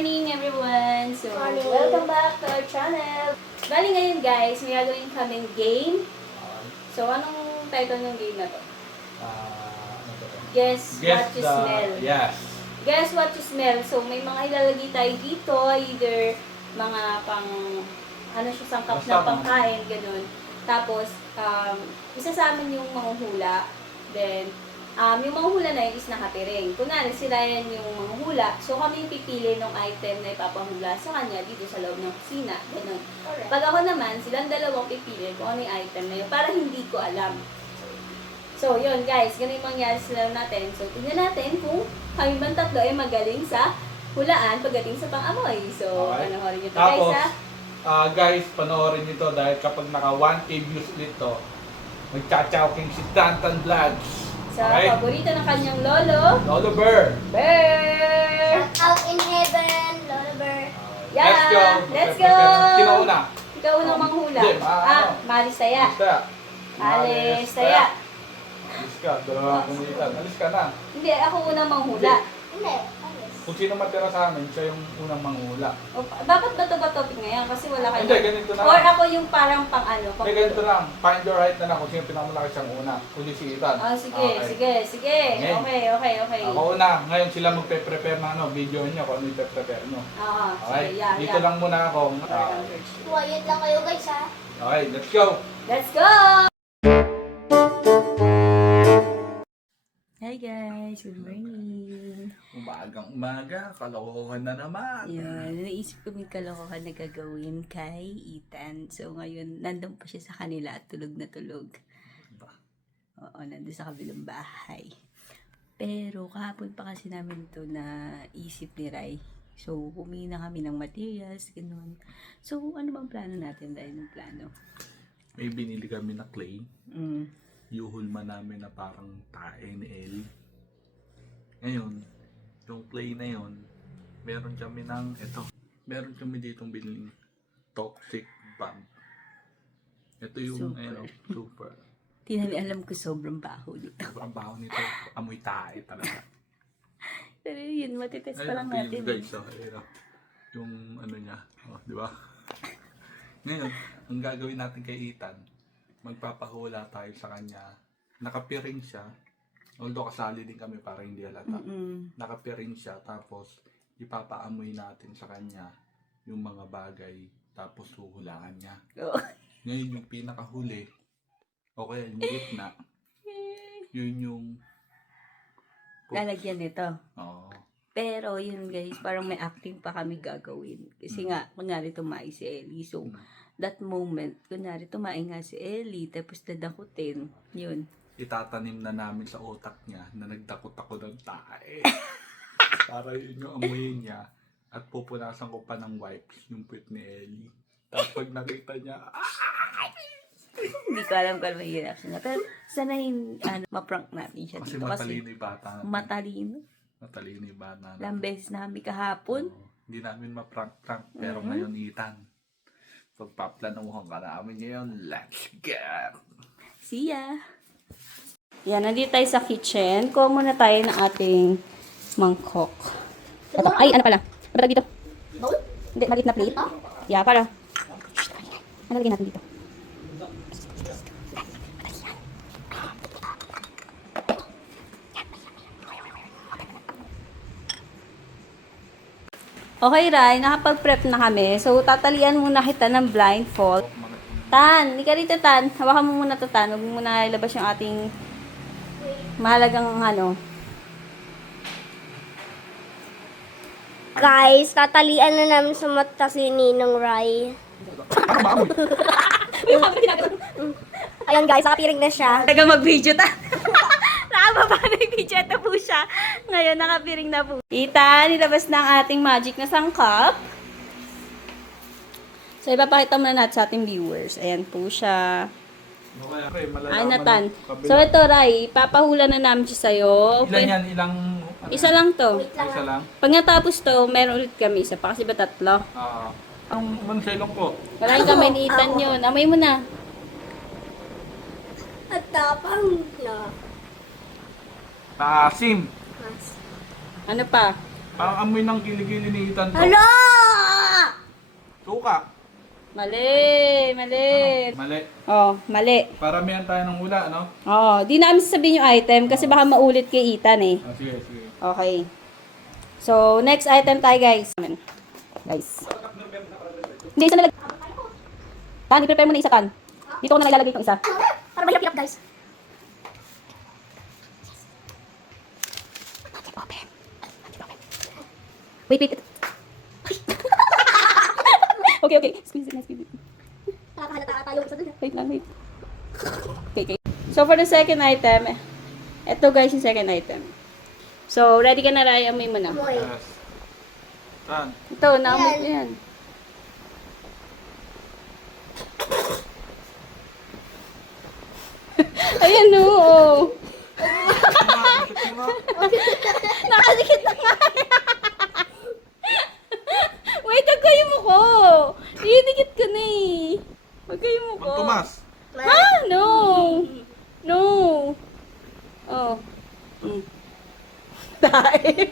morning everyone! So, Morning. welcome back to our channel! Bali ngayon guys, may gagawin kaming game. So, anong title ng game na to? Guess what you smell. Yes. Guess what you smell. So, may mga ilalagay tayo dito. Either mga pang, ano siya, sangkap na pangkain, ganun. Tapos, isa sa amin yung manghuhula. Then, yung manghuhula na yun is nakatiring. Kunwari, sila yan yung manghuhula. So, kami yung pipili ng item na ipapahula sa kanya dito sa loob ng kusina. Ganun. Pag ako naman, silang dalawang pipili kung ano yung item na yun para hindi ko alam. So, yun guys, ganun yung mangyari sila natin. So, tingnan natin kung kami man tatlo ay magaling sa hulaan pagdating sa pang-amoy. So, Okay. panoorin nyo to Tapos, guys ha. guys, panoorin nyo to dahil kapag naka 1K views dito, magcha-chowking si Tantan Vlogs. Sa paborito ng kanyang lolo, Lolo Bear. Bear! Out in heaven, Lola Bear. Yeah, let's go! Sino una? Ikaw unang manghula. Hindi, Malis Taya. Alis Taya. Alis ka, dalawang punitan. Alis ka na. Hindi, ako unang manghula. Hindi, alis. Kung sino matira sa amin, siya yung unang manghula. O, dapat ba ito ba topic ngayon? Kasi wala kayo. Hindi, ganito na Or lang. ako yung parang pang ano. Pang Hindi, ganito lang. Find your right na lang kung sino pinakamalaki siyang una. Kundi si Ethan. Sige. Okay. Okay. Ako una. Ngayon sila magpe-prepare na video niyo kung ano yung prepare nyo. Okay? Sige, Dito lang muna ako. Quiet lang kayo guys ha. Okay, let's go! Let's go! Hi guys, good morning. Umaga, kalokohan na naman. Yan, naisip ko may kalokohan na gagawin kay Ethan. So ngayon, nandun pa siya sa kanila at tulog na tulog. Oo, nandun sa kabilang bahay. Pero kahapon pa kasi namin to na isip ni Rai. So, humingi na kami ng materials, ganun. So, ano bang plano natin dahil ng plano? May binili kami na clay. Mm. Yuhulma namin na parang tae ni Ellie. Ngayon, yung clay na yon, meron kami ng, meron kami ditong biling toxic bomb. Ito yung, Super. Super. Di namin alam ko sobrang baho nito. Sobrang baho nito, amoy tae talaga. Pero yun, matitest pa lang natin. Guys, yung ano niya, di ba? Ngayon, ang gagawin natin kay Ethan, magpapahula tayo sa kanya. Nakapiring siya. Although kasali din kami para hindi halata. Nakapiring siya. Tapos ipapaamoy natin sa kanya yung mga bagay. Tapos huhulaan niya. Oo. Ngayon yung pinakahuli. Okay, yung gitna. Yun yung... Lalagyan nito. Oo. Pero yun guys, parang may acting pa kami gagawin. Kasi nga, kunyari tumae si Ellie. So, that moment, kunyari tumae nga si Ellie, tapos dadakutin. Yun. Itatanim na namin sa utak niya na nagdakot ako ng tae. Para yun yung amoy niya. At pupunasan ko pa ng wipes yung puwet ni Ellie. Tapos pag nakita niya, Hindi ko alam kung ano yung reaction niya. Pero sanahin, ma-prank natin siya kasi dito. matalino yung bata natin. Matalino. Matalino yung bata natin. Ilang beses na kami kahapon. Hindi namin ma-prank-prank. Pero ngayon, Ethan, pagpaplanuhan ka namin ngayon, let's get! See ya! Yan, nandito tayo sa kitchen. Kuha muna tayo ng ating mangkok. Ito. Ay, ano pala? Ano dito? Bowl? Hindi, maliit na plate. Yeah, para. Ano lagyan natin dito? Okay, Rai, nakapag-prep na kami. So, tatalian muna kita ng blindfold. Tan, hindi ka rito, Tan. Hawakan mo muna to, Tan. Huwag mo muna ilabas yung ating mahalagang Guys, tatalian na namin sa mata si Ninong Rai. Ayan guys, nakapiring na siya. Taga mag-video, Tan. Nakababa na yung video. Ito po siya. Ngayon, nakapiring na po. Ethan, nilabas na ang ating magic na sangkap. So, ipapakita muna natin sa ating viewers. Ayan po siya. Okay, Ay, Natan. So, ito, Rai. Papahula na namin siya sa'yo. Ilan yan? Ilang... Isa lang to. Isa lang? Pag natapos to, meron ulit kami isa pa. Kasi ba tatlo? Ang manselong po. Maraming kami ni Ethan yun. Amoy mo na. At tapang na. Maasim. Ano pa? Parang amoy ng kiligili ni Ethan to. Hala! Suka. Mali, mali. Mali. Oh, mali. Paramihan tayo ng hula, ano? Oo, di namin sasabihin yung item kasi baka maulit kay Ethan eh. Ah, sige, sige. Okay. So, next item tayo guys. Guys. Hindi, isa nalag... Tan, i-prepare mo na isa, Tan. Dito ko na ilalagay itong isa. Para mahirap-hirap, guys. Wait, wait. Okay, okay. Squeeze it na, squeeze it. Nakakahalata tayo isa dun. Wait lang, wait. Okay, okay. So, for the second item, ito guys yung second item. So, ready ka na, Rai? Amoy mo na. Boy. Yes. Saan? Ito, naamoy ko yan. Ayan, oo. Nakadikit na nga. Wait, huwag kayo mo ko. Didikit ka na eh. Huwag kayo mo ko. Magtumas. Ha? No. No. Oh. Mm. Dahil.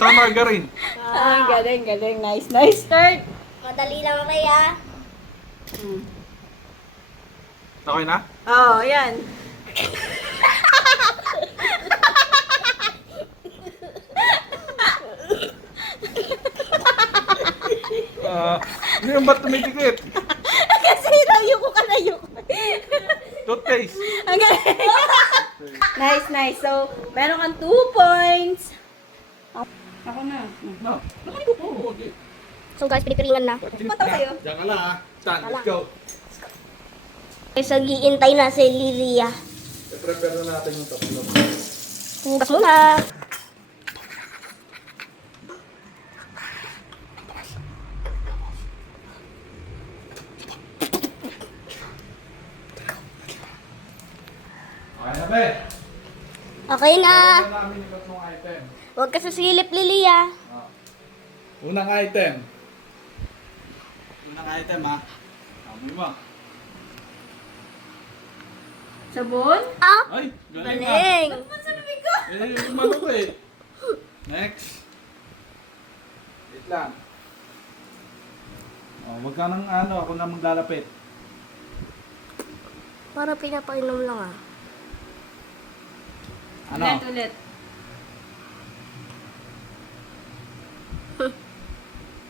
Margarine. Ah, galing, galing. Nice, nice. Start. Madali lang kaya. Okay na? Oh, ayan. Hindi yung ba't tumidikit? Kasi layo ko ka, layo ko. Toothpaste. Ang galing. Nice, nice. So, meron kang 2 points. Ako na. No. Nakaligo po. Okay. So guys, pinipiringan na. Punta ko sa'yo. Diyan ka lang, ha? Stan, let's go. Guys, nag-iintay na si Lilia. I-prepare na natin yung tatlo. Hugas muna. Okay na, be? Okay na. Prepare na namin yung tatlong item. Huwag ka sasilip, Lilia. Unang item. Unang item, ha? Amoy mo. Sabon? Ah, Ay, galing na. galing. Yung ano ko eh. Next. Wait lang. Oh, wag ka nang ano, ako na maglalapit. Para pinapainom lang ah. Ano? Ulit, ulit.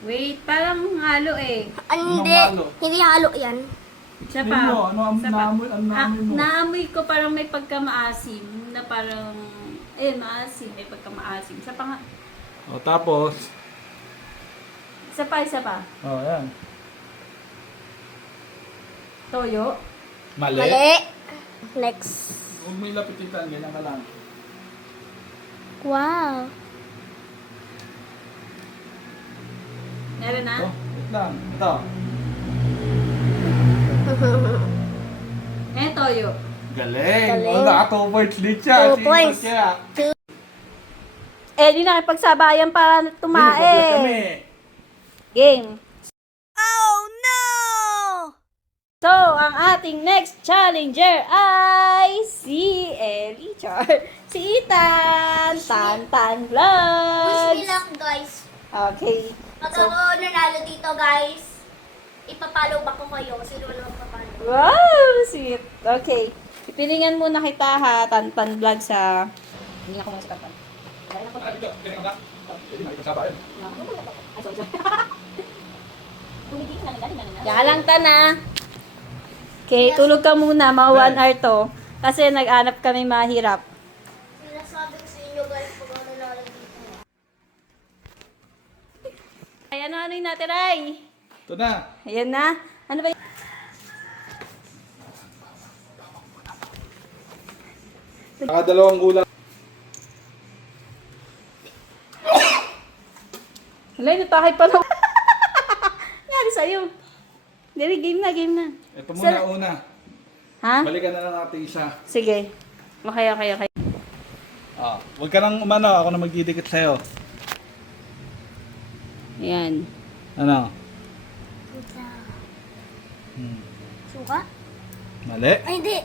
Wait, parang halo eh. Hindi, halo? hindi halo yan. Siya Tingin pa. mo, ano Isa pa. naamoy, ano naamoy mo? Naamoy ko parang may pagkamaasim na parang, maasim, may pagkamaasim. Isa pa nga. O, tapos, Isa pa, isa pa. oh, yan. Toyo. Mali. Mali. Next. Huwag mo ilapititan, ganyan ka lang. Wow. Meron na? Oh, wait lang. Ito. Toyo. Galing. Galing. Oh, naka 2 points lead siya. 2 points. Kaya. Di nakipagsabayan para Kami. tumae. Game. Oh no! So, ang ating next challenger ay si Ellie Char. Si Ethan. Tan Wish me Vlogs. luck, guys. Okay. Pag So, ako nanalo dito, guys, ipapalo ba ko kayo? Sino na magpapalo? wow, sweet. Okay. Pipilingan muna kita ha, Tan Vlogs sa... Hindi ako muna sa Tan. Diyan lang Tana. Okay, tulog ka muna, mga 1 hour to. Kasi nag-anap kami mahirap. Sinasabi ko sa inyo, guys, pag ako nanalo dito. Ay, ano yung natin, Ray? Ito na. Ayan na. Ano ba yun? Nakadalawang gulang. Wala, natakay pa na. Nangyari sa'yo. Dili, game na, game na. Ito muna una. Ha? Balikan na lang natin isa. Sige. Okay, okay, okay. Ah, huwag ka nang umano, ako na magdidikit sa'yo. Ayan. Ano? Suka? Mali? Ay, hindi.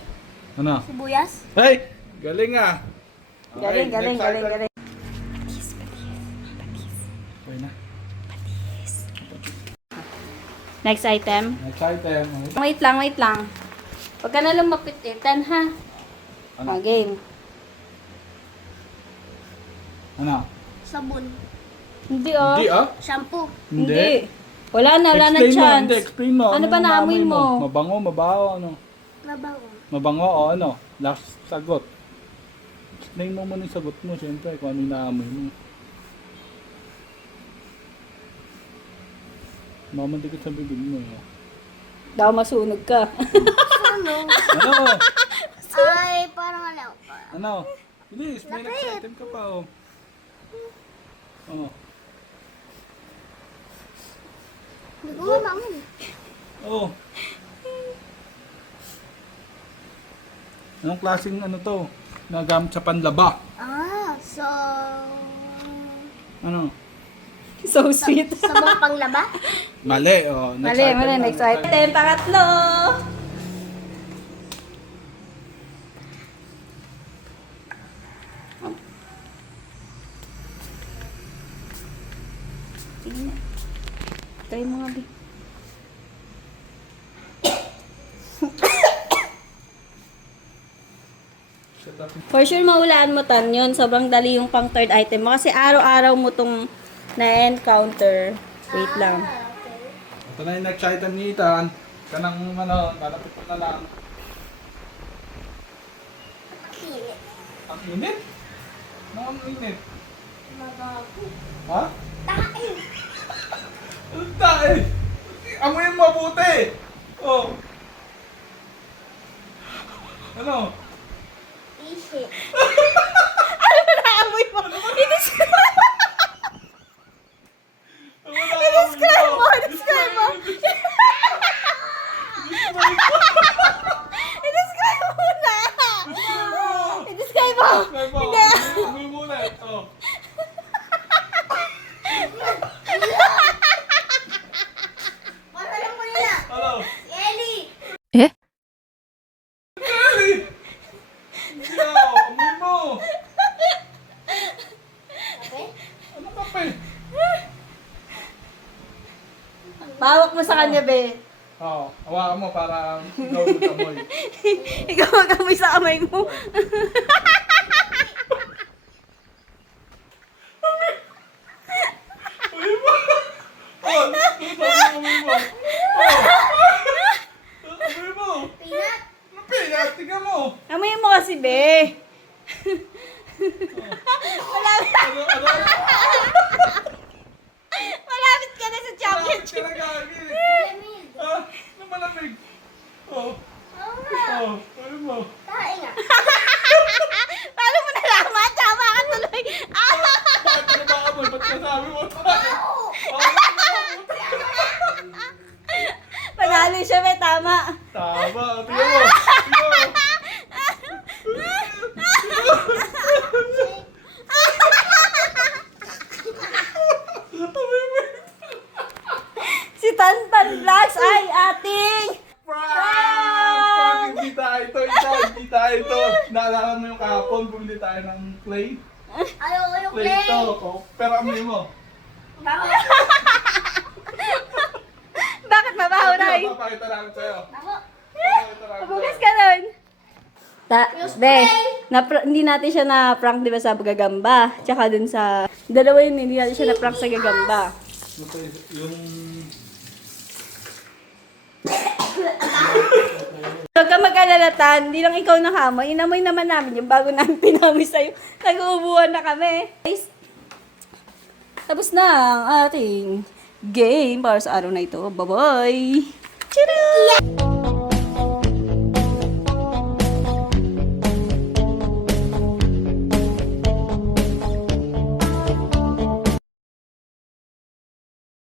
Ano? Sibuyas? Hey! Galing ah. Galing, galing, galing, galing. Okay na. Next item. Next item. Wait lang, wait lang. Huwag ka na lumapit eh. 10 ha. Ano? Game. Ano? Sabon. Hindi oh. Hindi ah? Shampoo. Hindi. Wala na Explain mo, chance. hindi, explain mo. Ano ba naamoy mo? Mabango, mabaho, ano? Mabango. Mabango o ano? Last sagot. Explain mo muna yung sagot mo, siyempre, kung ano yung naamoy mo. Mamandikit sa bibig mo. Daw masunog ka. Ano? Ano? Ay, parang ano. Ano? Bilis, may next item ka pa oh. Oh. Hindi ko mabangon. Oh. Anong klaseng ano to? Nagamit sa panlaba. So... Ano? So sweet. Sabong panglaba? Mali, oh. Mali, mali. Next item. Pangatlo. Try mo nga, Bi. For sure, maulaan mo tan yun. Sobrang dali yung pang third item mo. Kasi araw-araw mo tong na-encounter. Wait lang. Ito na yung next item ni Ethan. Kanang ano, malapit ko na lang. Pilit. Ang init? Ano ang init? Mabago. Ha? Tae. Ang tae! Amoyin mo mabuti! Oh. Ano? Ishi. Naamoy mo. I-describe mo. I-describe mo. I-describe mo na. I-describe mo. Hindi. Amoy mo ulit. Oh. Alam mo nila. Ano? Si Ellie. Kali! Hindi ako. Amoy mo. Okay? Ano kape? Pawak mo sa kanya, be. Oo. Hawakan mo para ikaw mag-amoy. Ikaw mag-amoy sa kamay mo. Amoy mo. Oh, amoy mo. Amoy mo. Peanut. Pinat, tingnan mo. Amoy mo kasi, be. Ano? Malapit ka na sa Bakit championship. ka nagagawin? Lamig. Ah, ano malamig? Oh, Oo nga. oh, ano mo? Tae nga. Paano mo nalaman? Tama ka tuloy. Bakit ano ba amoy? Ba't kasabi mo tayo? Oo. Panalo siya, be. Tama. Tama, tingnan mo. Tingnan mo. Si Tantan Vlogs ay ating... Prank! Hindi tayo ito, hindi tayo ito. Naalala mo yung kahapon, bumili tayo ng clay? Ayoko yung Clay play. ito. Oh, pero amoy mo. Bako. Bakit mabaho na eh? Papakita namin sa'yo. Bako. Papakita namin Bukas sa'yo. ka nun. Be, hindi natin siya na-prank, di ba, sa gagamba. Tsaka dun sa... Dalawa yun, hindi natin siya na-prank sa gagamba. Yung... Huwag ka mag-alalatan, hindi lang ikaw nakamoy. Inamoy naman namin yung bago namin pinamoy sa'yo. Nag-uubuhan na kami. Guys, tapos na ang ating game para sa araw na ito. Bye-bye! Tcharam!